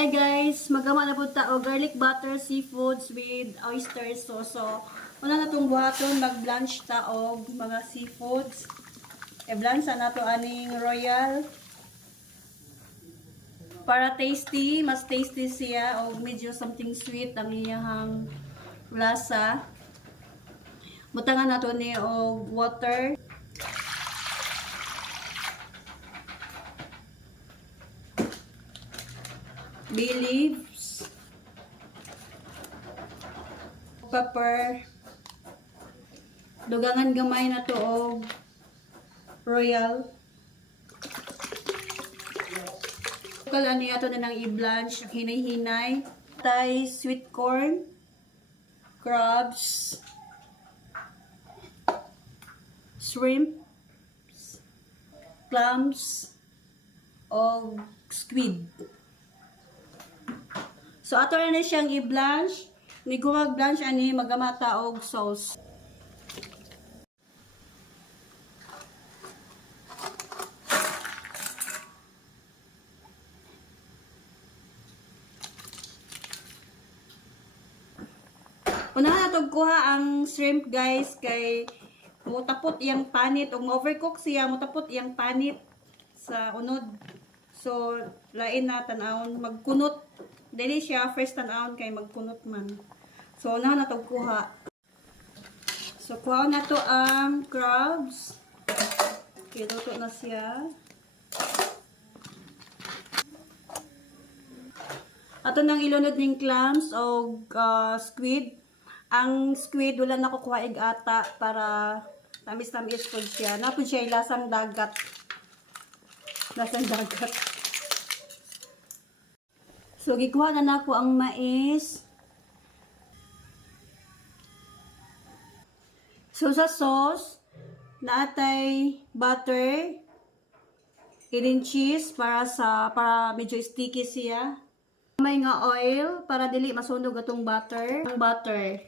Hi guys, magama na po ta o garlic butter seafoods with oyster sauce. So, una na itong buhaton, mag-blanch ta o mga seafoods. I-blanch na to aning royal. Para tasty, mas tasty siya o medyo something sweet ang iyang lasa. Butangan na to ni o water. Bay leaves, pepper, dugangan gamay na to og royal. Kala niya to na nang i-blanch, hinay-hinay. Tay sweet corn, crabs, shrimp, clams, o squid. So, ato na siyang i-blanch. Ni gumag-blanch ani magamata og sauce. Unahan natog kuha ang shrimp guys kay mutapot iyang panit og overcook siya, mutapot iyang panit sa unod. So, lain na tan-awon magkunot. Dili siya first tan-awon kay magkunot man. So, unahan natog kuha. So, kuha na to ang crabs. Okay, luto na siya. Ato nang ilunod ning clams o squid. Ang squid wala na kukuha ig ata para tamis-tamis po siya. Napod siya lasang dagat. Lasang dagat. So, gikuha na nako ang mais. So, sa sauce, naatay butter, hidden cheese para medyo sticky siya. May nga oil para dili masunog atong butter. Ang butter.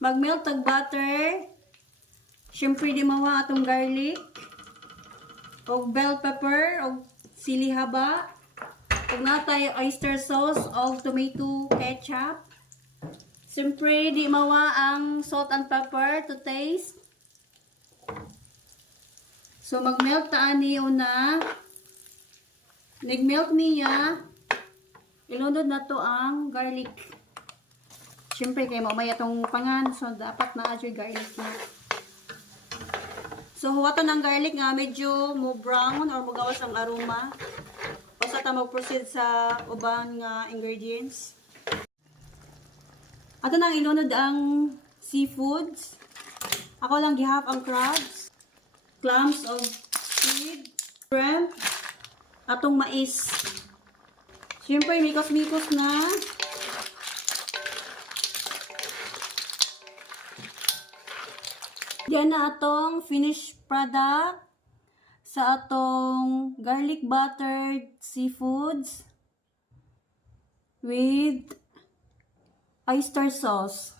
Mag-melt ang butter. Siyempre di mawa atong garlic. Og bell pepper. Og sili haba. Og natay oyster sauce. Og tomato ketchup. Siyempre di mawa ang salt and pepper to taste. So mag-melt taan niyo na. Nag-melt niya, ilunod na to ang garlic. Siyempre, kaya maumaya itong pangan. So, dapat na adyo garlic na. So, huwata ng garlic nga medyo mo brown or magawas ang aroma. Basta ta mag-proceed sa ubang nga ingredients. Ato nang ilunod ang seafoods. Ako lang gihap ang crabs, clams of squid, shrimp, atong mais. Siyempre, mikos-mikos na. Yan na atong finished product sa atong garlic buttered seafoods with oyster sauce.